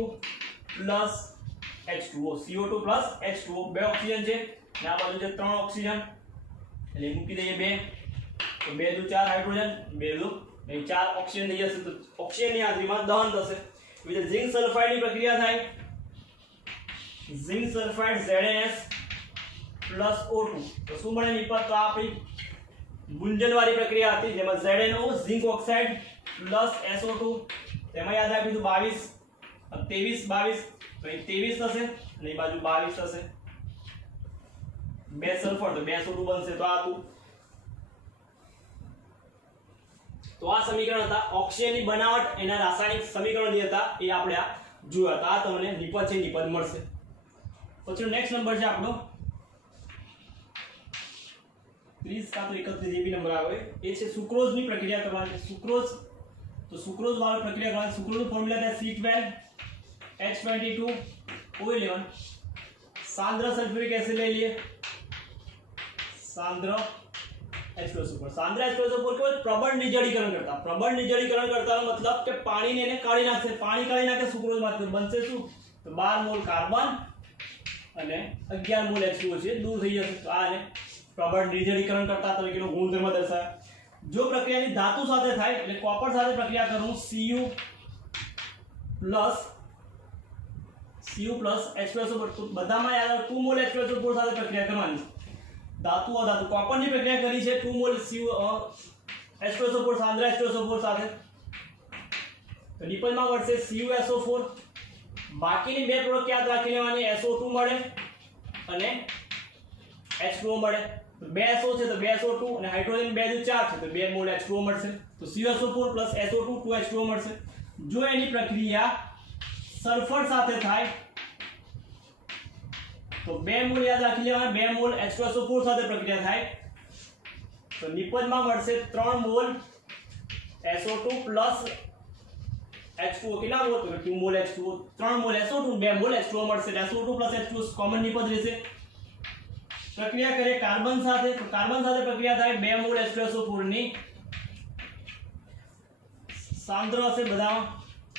+ H2O CO2 + H2O 2 oxygen છે ને આ બાજુ છે 3 ઓક્સિજન એટલે મૂકી દઈએ 2 તો 2 દુ 4 હાઇડ્રોજન 2 દુ 4 ઓક્સિજન થઈ જશે તો ઓક્સિજનની હાજરીમાં દહન થશે એટલે ઝિંક સલ્ફાઇડની પ્રક્રિયા થાય ઝિંક સલ્ફાઇડ ZnS +O2 તો શું મળે નિપજ તો આપણી ગુંજનવાળી પ્રક્રિયા હતી જેમાં ZnO ઝિંક ઓક્સાઇડ +SO2 તેમાં યાદ રાખીશું 22 23 22 તો અહીં 23 થશે અને એ બાજુ 22 થશે 2 સલ્ફર તો 2 SO2 બનશે તો આ હતું તો આ સમીકરણ હતા ઓક્સિજનની બનાવટ એના રાસાયણિક સમીકરણ જે હતા એ આપણે આ જોયા હતા આ તમને નિપજ છે નિપજ મળશે પછી નેક્સ્ટ નંબર છે આપણો 30 કા તો 31 જે બી નંબર આવે એ છે સુક્રોઝની પ્રક્રિયા કરવાની સુક્રોઝ તો સુક્રોઝ વાળી પ્રક્રિયા કરવાની સુક્રોઝનું ફોર્મ્યુલા છે C12H22O11 સાંદ્ર સલ્ફ્યુરિક એસિડ લઈ લઈએ સાંદ્ર H2SO4 સાંદ્ર H2SO4 કેવું પ્રબળ નિર્જલીકરણ કરતાનો મતલબ કે પાણીને એને કાઢી નાખશે પાણી કાઢી નાખે સુક્રોઝમાંથી બનશે શું તો 12 મોલ કાર્બન અને 11 મોલ H2O છે દૂર થઈ જશે તો આને પ્રબળ નિર્જલીકરણ કરતા તરીકેનો ગુણધર્મ દર્શાવે જો પ્રક્રિયાની ધાતુ સાથે થાય એટલે કોપર સાથે પ્રક્રિયા કરું Cu plus H2SO4 બધામાં યાદ 2 મોલ H2SO4 સાથે પ્રક્રિયા કરવાની ધાતુ અધાતુ કોપરની પ્રક્રિયા કરી છે 2 મોલ H2SO4 સાંદ્ર H2SO4 સાથે તો નિપજમાં મળશે CuSO4 બાકીની બે પ્રોડક્ટ યાદ રાખી લેવાની SO2 મળે અને H2O મળે તો 2 SO છે તો 2 SO2 અને હાઇડ્રોજન 2 દુ 4 છે તો 2 મોલ H2O મળશે તો CuSO4 SO2 2 H2O મળશે જો એની પ્રક્રિયા સલ્ફર સાથે થાય તો 2 મોલ યાદ રાખી લેવાના 2 મોલ H2SO4 સાથે પ્રક્રિયા થાય તો નિપજમાં મળશે 3 મોલ SO2 H2O કેટલા મોલ તો 2 mall H2O 3 mall SO2 2 mall H2O મળશે SO2 H2O કોમન નિપજ રહેશે પ્રક્રિયા કરે કાર્બન સાથે તો કાર્બન સાથે પ્રક્રિયા થાય 2 મોલ H2SO4 ની સાંદ્ર હશે બધામાં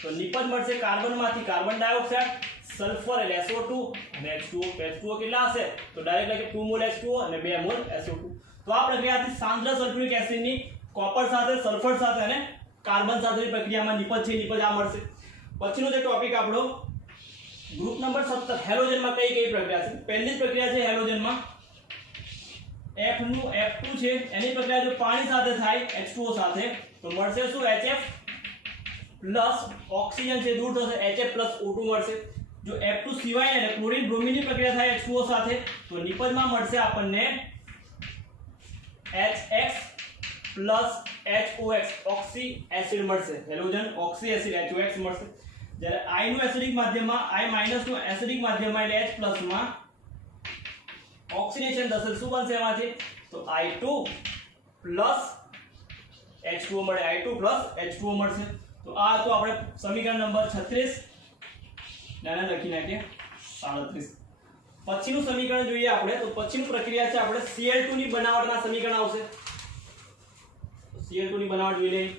તો નિપજ મળશે કાર્બનમાંથી કાર્બન ડાયોક્સાઇડ સલ્ફર એટલે SO2 અને H2O કેટલા હશે તો ડાયરેક્ટ લખે 2 મોલ H2O અને 2 મોલ SO2 તો આ પ્રક્રિયાથી સાંદ્ર સલ્ફ્યુરિક એસિડની કોપર સાથે સલ્ફર સાથે અને કાર્બન સાથેની પ્રક્રિયામાં નિપજ છે નિપજ આ મળશે પછીનો જે ટોપિક આપણો ગ્રુપ નંબર 17 હેલોજનમાં કઈ પ્રક્રિયા છે પહેલી પ્રક્રિયા છે હેલોજનમાં F નું F2 છે એની પ્રક્રિયા જો પાણી સાથે થાય H2O સાથે તો મળશે શું HF પ્લસ ઓક્સિજન છે દૂર થશે HF પ્લસ O2 મળશે જો F2 સિવાય અને ક્લોરીન બ્રોમિનની પ્રક્રિયા થાય H2O સાથે તો નિપજમાં મળશે આપણને HX પ્લસ HOX ઓક્સી એસિડ મળશે હેલોજન ઓક્સી એસિડ HOX મળશે જ્યારે I નું એસિડિક માધ્યમમાં I માઈનસ નું એસિડિક માધ્યમમાં એટલે H પ્લસ માં ઓક્સિડેશન થશે શું બનશે એમાંથી તો I2 પ્લસ H2O મળે I2 પ્લસ H2O મળશે તો આ તો આપણે સમીકરણ નંબર 36 નાના લખી નાખીએ 37 પછીનું સમીકરણ જોઈએ આપણે તો પછીનું પ્રક્રિયા છે આપણે Cl2 ની બનાવટના સમીકરણ આવશે Cl2 ની બનાવટ જોઈ લઈએ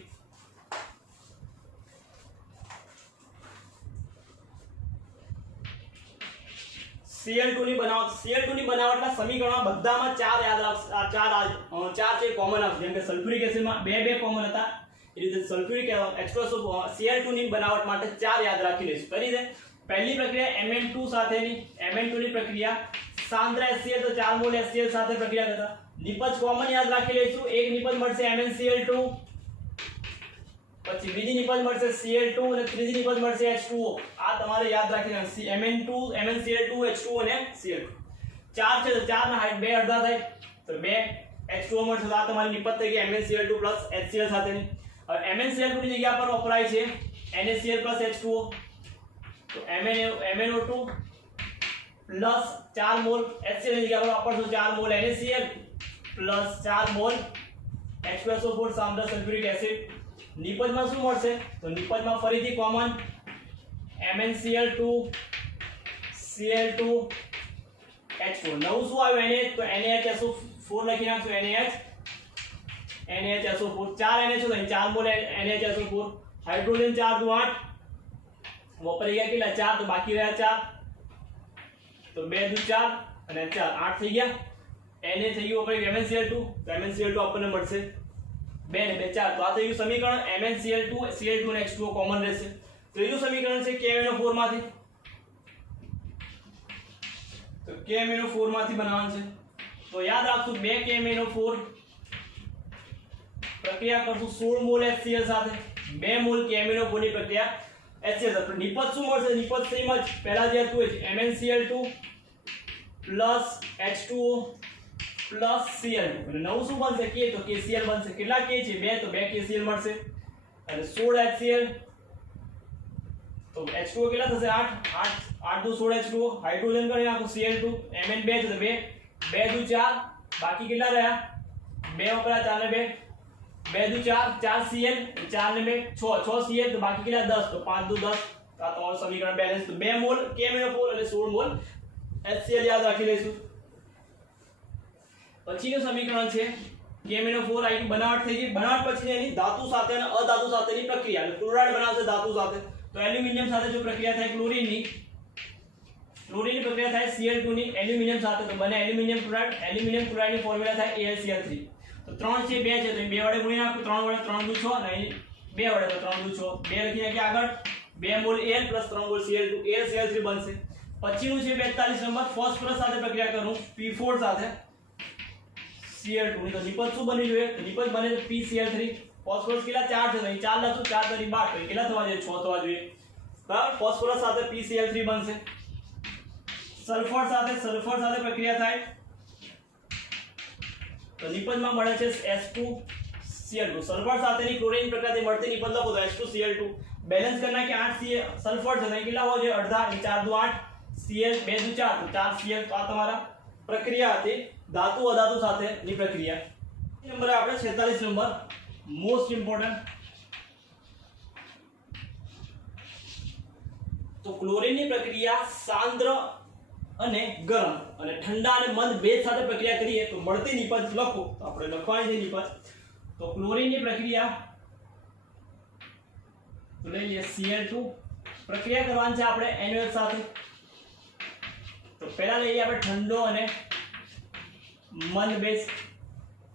Cl2 ની બનાવટના સમીકરણમાં બધામાં ચાર યાદ રાખો ચાર છે કોમન આવશે જેમ કે સલ્ફ્યુરિક એસિડમાં બે કોમન હતા એ રીતે સલ્ફ્યુરિક Cl2 ની બનાવટ માટે ચાર યાદ રાખી લઈશું કરી દે પહેલી પ્રક્રિયા Mn2 સાથેની Mn2 ની પ્રક્રિયા સાંદ્ર HCl તો 4 મોલ HCl સાથે પ્રક્રિયા કરતા નિપજ કોમન યાદ રાખી લઈશું એક નિપજ મળશે MnCl2 પછી બીજી નિપજ મળશે Cl2 અને ત્રીજી નિપજ મળશે H2O આ તમારે યાદ રાખી Mn2 MnCl2 H2O અને Cl2 ચાર છે તો ચાર ના હાઈટ બે અડધા થાય તો બે H2O મળશે તો આ તમારી નિપજ થઈ ગઈ MnCl2 HCl સાથેની હવે MnCl2 ની જગ્યા પર વપરાય છે NaCl H2O તો MnO2 પ્લસ 4 મોલ HCl ની જગ્યા પર વાપરશું 4 mole NaCl plus 4 mole H2SO4 સાંદ્ર સલ્ફ્યુરિક એસિડ નિપજમાં શું મળશે તો નિપજમાં ફરીથી કોમન MnCl2 Cl2 H2 નવું શું આવ્યું NaH તો NaHSO4 લખી નાખશું NaHSO4 4 NH તો 4 મોલ NaHSO4 હાઇડ્રોજન 4 દુ 8 વપરાઈ ગયા કેટલા 4 તો બાકી રહ્યા 4 તો 2 દુ 4 અને 4 8 થઈ ગયા. Na થઈ ગયું આપણે MnCl2, તો MnCl2 આપણને મળશે 2 ને 2 4. તો આ થઈ ગયું સમીકરણ. MnCl2 Cl2 અને H2O કોમન રહેશે. ત્રીજું સમીકરણ છે KMnO4 માંથી. તો KMnO4 માંથી બનાવવાનું છે. તો યાદ રાખશું 2 KMnO4 પ્રક્રિયા કરશું 16 મોલ HCl સાથે. 2 મોલ KMnO4 ની પ્રક્રિયા HCl સાથે. નિપજ શું મળશે? નિપજ સેમ જ પહેલા જે હતું એ MnCl2 H2O Cl2 અને નવું શું બનશે? K. તો KCl બનશે. કેટલા K છે? 2. તો 2 KCl મળશે અને 16 HCl. તો H2O કેટલા થશે? 8 8 2 16 H2O. હાઇડ્રોજન કરી નાખો Cl2. Mn 2 છે તો 2 2 2 4. બાકી કેટલા રહ્યા? 2 વપરાયા 4 ને 2 2 2 4 4 Cl 4 ને 2 6 Cl. તો બાકી કેટલા? 10. તો 5 2 10. આ તમારું સમીકરણ બેલેન્સ. તો 2 મોલ KMnO4 અને 16 મોલ HCl યાદ રાખી લઈશું. પછીનું સમીકરણ છે KMnO4 આની બનાવટ થઈ ગઈ. બનાવટ પછી એની ધાતુ સાથે અને અધાતુ સાથેની પ્રક્રિયા. એટલે ક્લોરાઇડ બનાવશે ધાતુ સાથે. તો એલ્યુમિનિયમ સાથે જો પ્રક્રિયા થાય ક્લોરીનની પ્રક્રિયા થાય Cl2 ની એલ્યુમિનિયમ સાથે, તો બને એલ્યુમિનિયમ ક્લોરાઇડ. એલ્યુમિનિયમ ક્લોરાઇડની ફોર્મ્યુલા થાય AlCl3. તો 3 છે 2 છે તો 2 વડે ગુણી નાખો. 3 વડે 3 દુ 6 અને અહીં 2 વડે તો 3 દુ 6. 2 લખી નાખીએ આગળ. 2 mall Al plus 3 mall Cl2 AlCl3 બનશે. પછીનું છે 42 નંબર. ફોસ્ફરસ સાથે પ્રક્રિયા કરું P4 સાથે Cl2 ની. તો નિપજ શું બની જોઈએ? તો નિપજ બને છે PCl3. ફોસ્ફરસ કેટલા? 4 છે તો અહીં 4 લખું. 4 તરી 12 તો કેટલા થવા જોઈએ? 6 થવા જોઈએ. બરાબર. ફોસ્ફરસ સાથે PCl3 બનશે. સલ્ફર સાથે પ્રક્રિયા થાય તો નિપજમાં મળે છે H2Cl2. સલ્ફર સાથેની ક્લોરીન પ્રક્રિયાથી મળતી નિપજ લખો તો H2Cl2. બેલેન્સ કરી નાખીએ. 8 Cl સલ્ફર છે તો કેટલા હોવા જોઈએ? અડધા. 4 2 8 Cl 2 2 4 તો 4 Cl. તો આ તમારા પ્રક્રિયા હતી ધાતુ અધાતુ સાથેની પ્રક્રિયા. નંબર આપણે 46 નંબર મોસ્ટ ઇમ્પોર્ટન્ટ. તો ક્લોરીનની પ્રક્રિયા સાંદ્ર અને ગરમ અને ઠંડા અને મંદ ભેજ સાથે પ્રક્રિયા કરીએ તો મળતી નિપજ લખો. તો આપણે લખવાની છે નિપજ. તો ક્લોરીનની પ્રક્રિયા તો લઈ લઈએ Cl2. પ્રક્રિયા કરવાની છે આપણે NaOH સાથે. તો પહેલા લઈએ આપણે ઠંડો અને મંદ ભેજ.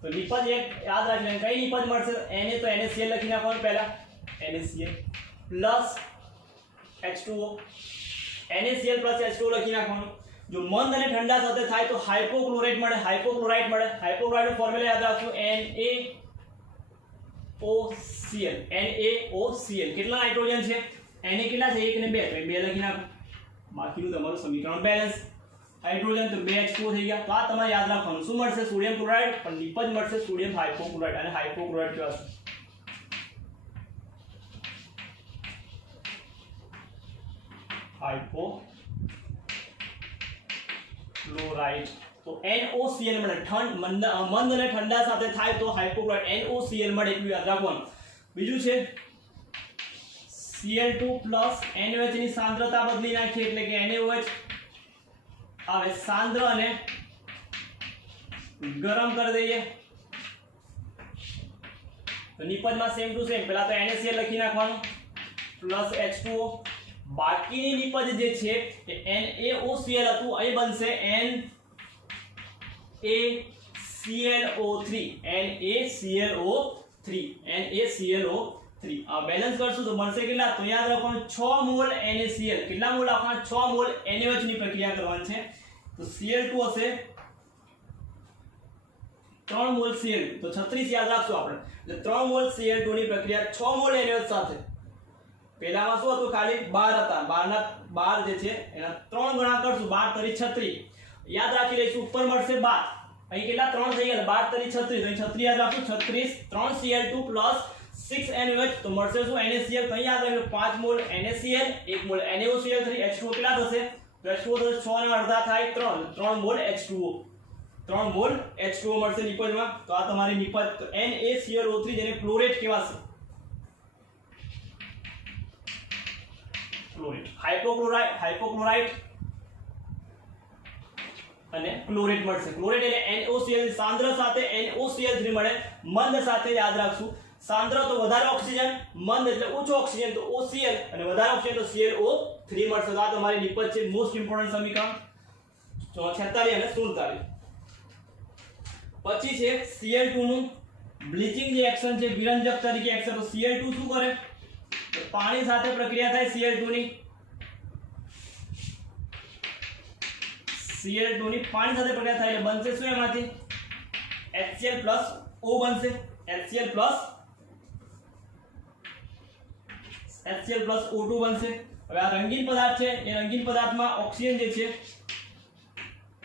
તો નિપજ એક યાદ રાખજો. કઈ નિપજ મળશે? Na તો NaCl લખી નાખવાનું પહેલા. NaCl plus H2O. NaCl plus H2O લખી નાખવાનું. જો મંદ અને ઠંડા સાથે થાય તો હાઇપોક્લોરાઇટ મળે. હાઇપોક્લોરાઇટનું ફોર્મ્યુલા યાદ રાખજો NaOCl. NaOCl. કેટલા નાઇટ્રોજન છે? Na કેટલા છે? 1 ને 2 તો 2 લખી નાખો. બાકીનું તમારું સમીકરણ બેલેન્સ. હાઇડ્રોજન તો 2 H2O થઈ ગયા. તો આ તમારે યાદ રાખવાનું. શું મળશે? Sodium chloride. પણ નિપજ મળશે સોડિયમ હાઇપોક્લોરાઇટ. અને હાઇપોક્લોરાઇટ કેવા છે? હાઇપોક્લોરાઇટ. તો NOCl મળે. મંદ અને ઠંડા સાથે થાય તો હાઇપોક્લોરાઇટ NOCl મળે. એટલું યાદ રાખવાનું. બીજું છે Cl2 પ્લસ NaOH ની સાંદ્રતા બદલી નાખીએ એટલે કે NaOH આવે સાંદ્ર અને ગરમ કરી દઈએ. તો નિપજમાં સેમ ટુ સેમ. પહેલા તો NaCl લખી નાખવાનું પ્લસ H2O. બાકીની નિપજ જે છે એ NaOCl હતું, અહીં બનશે NaClO3. આ બેલેન્સ કરશું તો મળશે કેટલા? તો યાદ રાખવાનું 6 મોલ NaCl. કેટલા મોલ આપવાના? 6 મોલ NaOH ની પ્રક્રિયા કરવાની છે. તો Cl2 હશે 3 મોલ Cl. તો 36 યાદ રાખશું આપણે. એટલે 3 મોલ Cl2 ની પ્રક્રિયા 6 મોલ NaOH સાથે. પહેલામાં શું હતું? ખાલી 12 હતા. 12 ના 12 જે છે એના 3 ગણા કરશું. 12 તરી 36 યાદ રાખી લઈશું. ઉપર મળશે 12. અહીં કેટલા? 3 થઈ ગયા. 12 તરી 36 તો અહીં 36 યાદ રાખશું. 36 3 Cl2 પ્લસ 6 NaOH તો મળશે શું? NaCl. તો અહીં યાદ રાખજો 5 mall NaCl 1 mall NaOCl3. H2O કેટલા થશે? તો H2O થશે 6 ને અડધા થાય 3 મોલ H2O. 3 મોલ H2O મળશે નિપજમાં. તો આ તમારી નિપજ. તો NaClO3 જેને ક્લોરેટ કહેવાશે. હાઇપોક્લોરાઇટ અને ક્લોરેટ મળશે. ક્લોરેટ એટલે NaOCl સાંદ્ર સાથે NaOCl3 મળે. મંદ સાથે યાદ રાખશું. સાંદ્ર તો વધારે ઓક્સિજન, મંદ એટલે ઓછો ઓક્સિજન તો OCl અને વધારે ઓક્સિજન તો ClO3 મળશે. તો આ તમારી નિપજ છે. મોસ્ટ ઇમ્પોર્ટન્ટ સમીકરણ. 46 અને 47. પછી છે Cl2 નું બ્લીચિંગ જે એક્શન છે, વિરંજક તરીકે એક્શન. તો Cl2 શું કરે? તો પાણી સાથે પ્રક્રિયા થાય Cl2 ની પાણી સાથે પ્રક્રિયા થાય એટલે બનશે શું? એમાંથી HCl + O બનશે. HCl + O2 બનશે. હવે આ રંગીન પદાર્થ છે, એ રંગીન પદાર્થમાં ઓક્સિજન જે છે,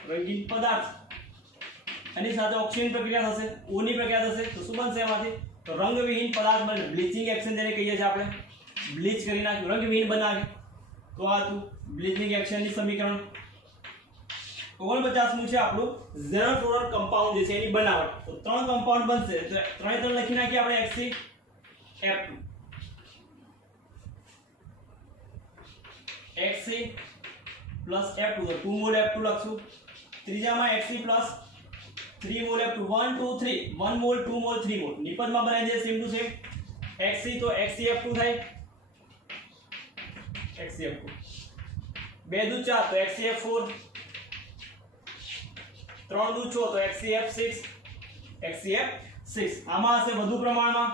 રંગીન પદાર્થ એની સાથે ઓક્સિજન પ્રક્રિયા થશે, O ની પ્રક્રિયા થશે. તો શું બનશે એમાંથી? તો રંગવિહીન પદાર્થ બને. બ્લીચિંગ એક્શન જેને કહીએ છીએ આપણે, બ્લીચ કરી નાખ્યું, રંગવિહીન બનાવે. તો આ હતું બ્લીચિંગ એક્શનની સમીકરણ. 49મું છે આપણું ઝેરો ફ્લોરલ કમ્પાઉન્ડ જે છે એની બનાવટ. તો 3 કમ્પાઉન્ડ બનશે. તો 3 લખી નાખીએ આપણે HCF2 Hc plus F2 તો 2 મોલ F2 લખશું. ત્રીજામાં Hc plus 3 mole F2 1 2 3 1 mole 2 mole 3 mole. નિપજમાં બનાવી દે સેમ ટુ સેમ. Hc તો HCF2 થાય, HCF2 2 દુ 4 તો HCF4 3 દુ 6 તો HCF6 HCF6. આમાં હશે વધુ પ્રમાણમાં,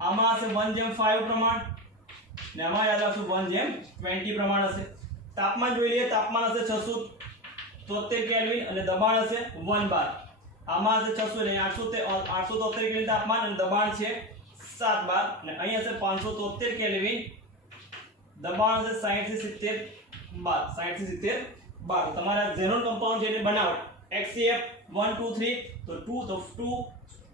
આમાં હશે 1:5 પ્રમાણ ને આમાં યાદ રાખશું 1:20 પ્રમાણ હશે. તાપમાન જોઈ લઈએ. તાપમાન હશે 673 કેલ્વિન અને દબાણ હશે 1 બાર. આમાં હશે 600 એટલે 873 કેલ્વિન તાપમાન અને દબાણ છે 7 બાર. અને અહીં હશે 573 કેલ્વિન, દબાણ હશે 60 થી 70 બાર, 60 થી 70 બાર. તમારા ઝેરોન કમ્પાઉન્ડ છે એની બનાવટ HCF 1 2 3 તો 2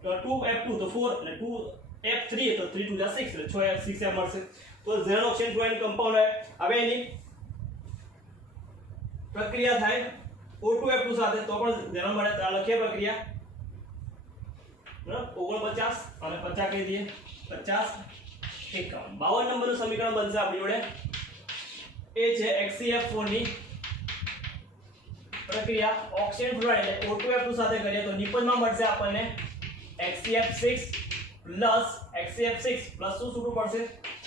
તો 2F2 તો 4 અને 2F3 તો 3 2 6 એટલે 6F6 મળશે. તો ઝેરોન ઓક્સિજન ફ્લોરાઇડ કમ્પાઉન્ડ હવે એની પ્રક્રિયા થાય O2F2 સાથે તો પણ ઝેરોન મળે. તો આ લખીએ પ્રક્રિયા બરાબર. 49 અને 50 કહી દઈએ. 50 51 52 નંબરનું સમીકરણ બનશે આપણી જોડે. એ છે HCF4 ની પ્રક્રિયા ઓક્સિજન ફ્લોરાઇડ એટલે O2F2 સાથે કરીએ તો નિપજમાં મળશે આપણને HCF6 પ્લસ શું છૂટું પડશે?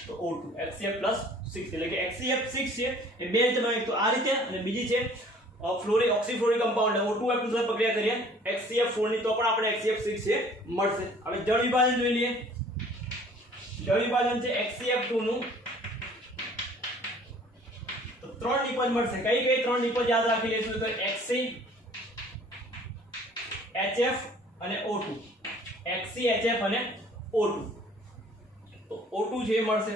તો O2 HCF + 6 એટલે કે HCF6 છે એ બે રીતે બને. તો આ રીતે અને બીજી છે ઓક્સીફ્લોરિક કમ્પાઉન્ડ O2F2 સાથે પ્રક્રિયા કરીએ HCF4 ની તો પણ આપણે HCF6 છે મળશે. હવે જળ વિભાજન જોઈ લઈએ. જળ વિભાજન છે HCF2 નું તો 3 નિપજ મળશે. કઈ 3 નિપજ યાદ રાખી લઈશું? તો HC HF અને O2. HC HF અને O2. તો O2 છે મળશે.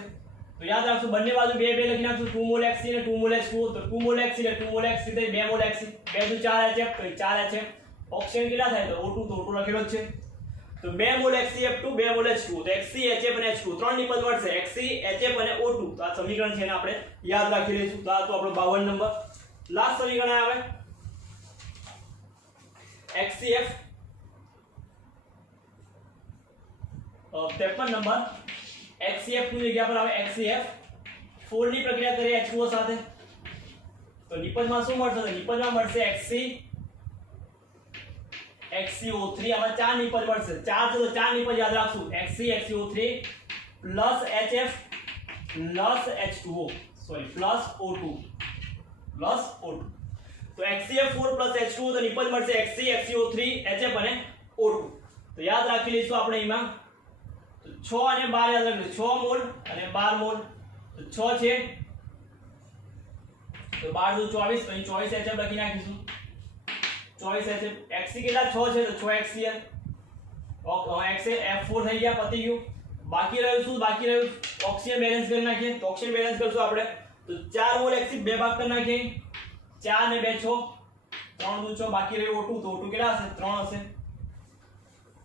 તો યાદ રાખશું બંને બાજુ 2 2 લખી નાખશું. 2 મોલ HC અને 2 મોલ H2 તો 2 મોલ HC એટલે 2 મોલ HC થાય 2 મોલ HC. 2 દુ 4 HF તો 4 HF. ઓક્સિજન કેટલા થાય? તો O2 તો O2 લખેલો જ છે. તો 2 મોલ HCF2 2 મોલ H2 તો HC HF અને H2 3 નિપજ મળશે. HC HF અને O2 તો આ સમીકરણ છે એને આપણે યાદ રાખી લઈશું. તો આ તો આપણો 52 નંબર. લાસ્ટ સમીકરણ આવે HCF 53 નંબર. HCF2 ની જગ્યા પર આવે HCF4 ની પ્રક્રિયા કરીએ H2O સાથે તો નિપજમાં શું મળશે? તો નિપજમાં મળશે HCO3. આમાં 4 નિપજ મળશે. 4 છે તો 4 નિપજ યાદ રાખશું. HCO3 plus HF plus H2O plus O2 plus O2. તો HCF4 પ્લસ H2O તો નિપજ મળશે HCO3 HF અને O2. તો યાદ રાખી લઈશું આપણે એમાં 6 અને 12 યાદ રાખજો. 6 મોલ અને 12 મોલ તો 6 છે તો 12 દુ 24 તો અહીં 24 HF લખી નાખીશું. 24 HF. HC કેટલા 6 છે તો 6 HCl. F4 થઈ ગયા, પતી ગયું. બાકી રહ્યું શું? બાકી રહ્યું ઓક્સિજન બેલેન્સ કરી નાખીએ. તો ઓક્સિજન બેલેન્સ કરશું આપણે તો 4 મોલ HC 2 ભાગ કરી નાખીએ. 4 ને 2 6 3 દુ 6 બાકી રહ્યું O2 તો O2 કેટલા હશે? 3 હશે.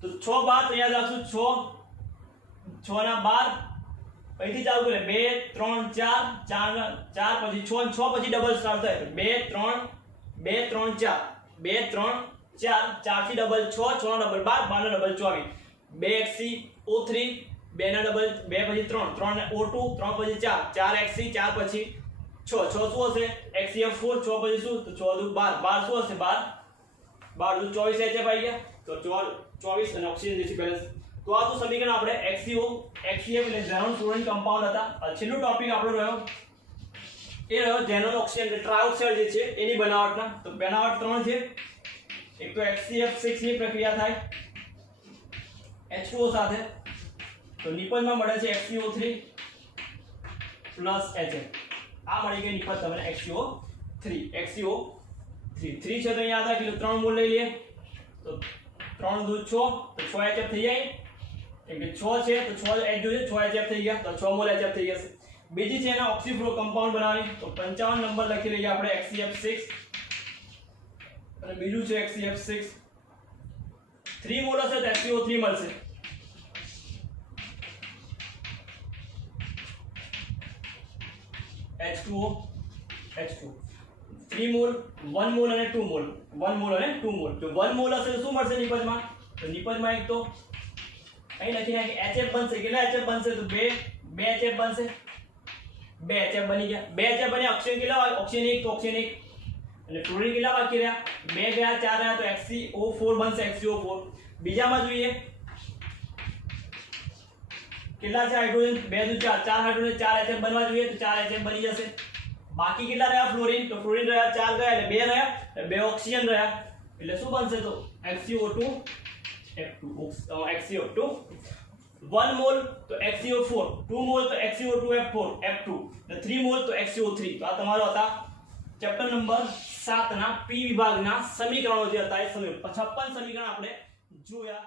તો 6 બાદ તો યાદ રાખશું 6 ના 12 અહીંથી ચાલુ કરે 2 3 4 4 પછી 6 6 પછી ડબલ સ્ટાર્ટ થાય 2 3 4 2 3 4 4 થી ડબલ 6 6 ના ડબલ 12 12 ના ડબલ 24 2 HCO3 2 ના ડબલ 2 પછી 3 3 ના O2 3 પછી 4 4 HC 4 પછી 6 6 શું હશે? HCF4 6 પછી શું? તો 6 દુ 12 12 શું હશે? 12 દુ 24 HF આવી ગયા તો 24 અને ઓક્સિજન જે છે બેલેન્સ. તો આ તો સમીકરણ આપણે HCO HCF એટલે ઝેરોન ફ્લોરિન કમ્પાઉન્ડ હતા. છેલ્લો ટોપિક આપણો રહ્યો એ રહ્યો ઝેનોન ઓક્સિજન ટ્રાયોક્સાઇડ જે છે એની બનાવટના. તો બનાવટ 3 છે. એક તો HCF6 ની પ્રક્રિયા થાય H2O સાથે, તો નિપજમાં મળે છે HCO3 પ્લસ HF. આ મળી ગઈ નિપજ તમને HCO3 3 છે. તો અહીંયા હતા કે 3 મોલ લઈ લઈએ, તો 3 દૂધ 6, તો 6 HF થઈ જાય. કેમ કે 6 છે તો 6 H જોઈએ, 6 HF થઈ ગયા, તો 6 મોલ HF થઈ જશે. બીજી છે એના ઓક્સીફ્લોર કમ્પાઉન્ડ બનાવવાની, તો 55 નંબર લખી લઈએ આપણે HCF6 અને બીજું છે HCF6. 3 મોલ હશે તો HCO3 મળશે. H2O 3 મોલ, 1 મોલ અને 2 મોલ, 1 મોલ અને 2 મોલ. જો 1 મોલ હશે તો શું મળશે નિપજમાં? તો નિપજમાં એક તો અહીં લખી નાખી HF બનશે. કેટલા HF બનશે? તો 2 HF બનશે. 2 HF બની ગયા. 2 HF બન્યા. ઓક્સિજન કેટલા હોય? ઓક્સિજન 1 તો ઓક્સિજન 1 અને ફ્લોરીન કેટલા બાકી રહ્યા? 2 ગયા, 4 રહ્યા, તો HCO4 બનશે. HCO4. બીજામાં જોઈએ કેટલા છે હાઇડ્રોજન? 2 દુ 4, 4 હાઇડ્રોજન, 4 HF બનવા જોઈએ, તો 4 HF બની જશે. બાકી કેટલા રહ્યા? ફ્લોરીન. તો ફ્લોરીન રહ્યા 4 ગયા એટલે 2 રહ્યા, એટલે 2 ઓક્સિજન રહ્યા, એટલે શું બનશે? તો HCO2 F2. HCO2 1 મોલ તો HCO4, 2 મોલ તો HCO2 F2, 3 મોલ તો HCO3. તો આ તમારો હતા ચેપ્ટર નંબર 7 ના P વિભાગના સમીકરણો જે હતા એ 56 સમીકરણ આપણે જોયા.